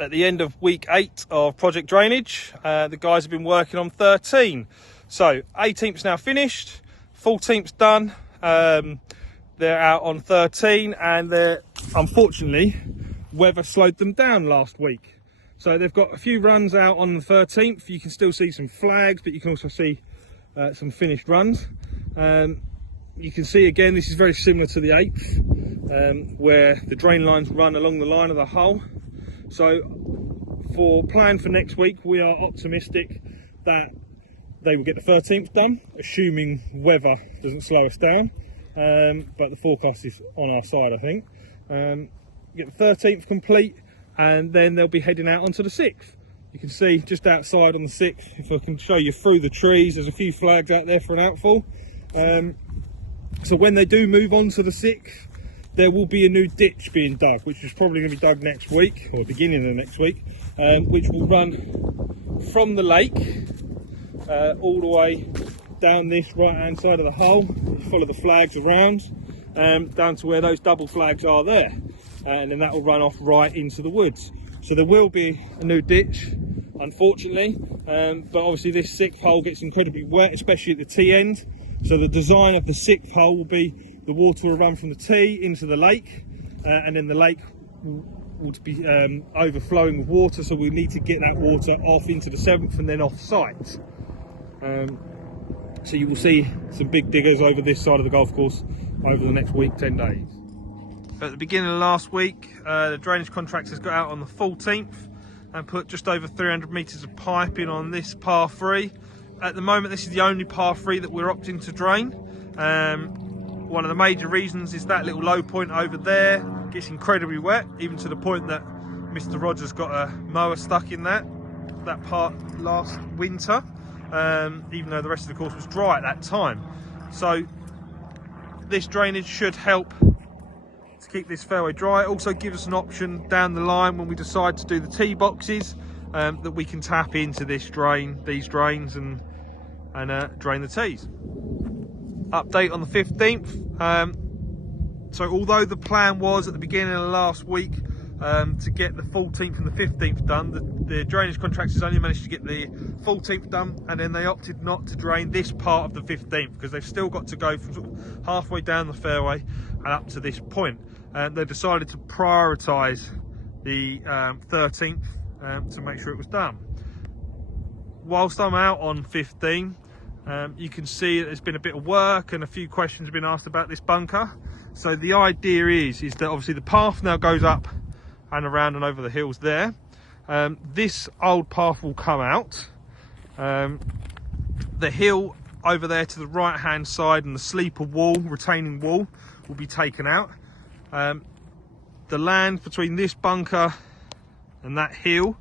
at the end of week 8 of project drainage. The guys have been working on 13. So 18th's now finished, 14th's done. They're out on 13, and they're, unfortunately, weather slowed them down last week. So they've got a few runs out on the 13th. You can still see some flags, but you can also see some finished runs. You can see again, this is very similar to the 8th, where the drain lines run along the line of the hull. So for plan for next week, we are optimistic that they will get the 13th done, assuming weather doesn't slow us down. But the forecast is on our side, I think. Get the 13th complete, and then they'll be heading out onto the 6th. You can see just outside on the 6th, if I can show you through the trees, there's a few flags out there for an outfall. So when they do move on to the 6th, there will be a new ditch being dug, which is probably going to be dug next week, or beginning of next week, which will run from the lake all the way down this right hand side of the hull, follow the flags around, down to where those double flags are there, and then that will run off right into the woods. So there will be a new ditch, unfortunately, but obviously this 6th hole gets incredibly wet, especially at the T end. So the design of the 6th hole will be the water will run from the T into the lake, and then the lake will be overflowing with water, so we need to get that water off into the 7th and then off site. So you will see some big diggers over this side of the golf course over the next week, 10 days. At the beginning of last week, the drainage contractors got out on the 14th and put just over 300 metres of pipe in on this par 3. At the moment, this is the only par 3 that we're opting to drain. One of the major reasons is that little low point over there gets incredibly wet, even to the point that Mr. Rogers got a mower stuck in that part last winter, even though the rest of the course was dry at that time. So this drainage should help to keep this fairway dry. It also gives us an option down the line when we decide to do the tee boxes, that we can tap into these drains and drain the tees. Update on the 15th. So although the plan was at the beginning of last week to get the 14th and the 15th done, the drainage contractors only managed to get the 14th done, and then they opted not to drain this part of the 15th because they've still got to go from sort of halfway down the fairway and up to this point. They decided to prioritise the 13th to make sure it was done. Whilst I'm out on 15, you can see that there's been a bit of work and a few questions have been asked about this bunker. So the idea is that obviously the path now goes up and around and over the hills there. This old path will come out. The hill over there to the right hand side and the sleeper wall, retaining wall, will be taken out. The land between this bunker and that hill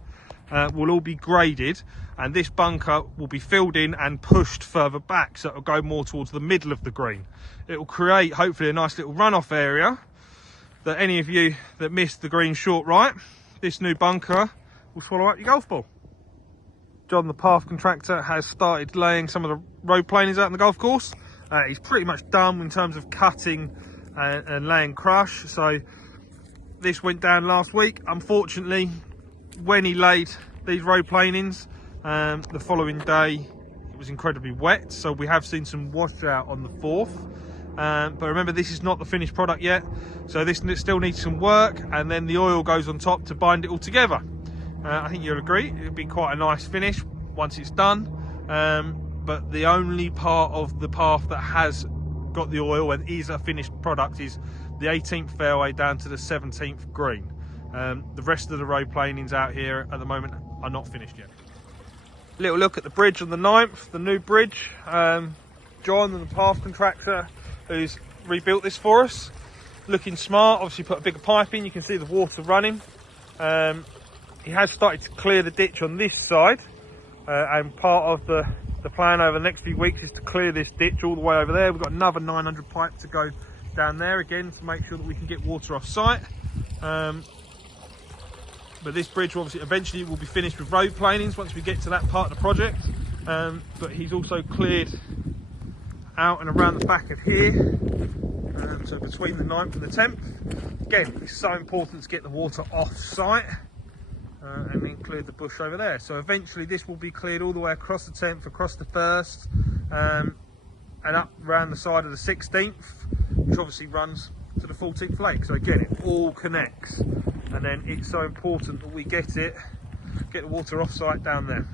will all be graded, and this bunker will be filled in and pushed further back, so it will go more towards the middle of the green. It will create hopefully a nice little runoff area that any of you that missed the green short right, this new bunker will swallow up your golf ball. John, the path contractor, has started laying some of the road planings out in the golf course. He's pretty much done in terms of cutting and laying crush. So this went down last week. Unfortunately, when he laid these road planings, the following day it was incredibly wet, so we have seen some washout on the 4th. But remember, this is not the finished product yet, so this still needs some work, and then the oil goes on top to bind it all together. I think you'll agree it'll be quite a nice finish once it's done, but the only part of the path that has got the oil and is a finished product is the 18th fairway down to the 17th green. The rest of the road planings out here at the moment are not finished yet. Little look at the bridge on the 9th, the new bridge. John, the path contractor, who's rebuilt this for us, looking smart. Obviously put a bigger pipe in, you can see the water running. He has started to clear the ditch on this side, and part of the plan over the next few weeks is to clear this ditch all the way over there. We've got another 900 pipe to go down there again to make sure that we can get water off site. But this bridge obviously eventually will be finished with road planings once we get to that part of the project. But he's also cleared out and around the back of here, so between the 9th and the 10th. Again, it's so important to get the water off site. and then cleared the bush over there. So eventually this will be cleared all the way across the 10th, across the 1st, and up around the side of the 16th, which obviously runs to the 14th lake. So again, it all connects, and then it's so important that we get the water off site down there.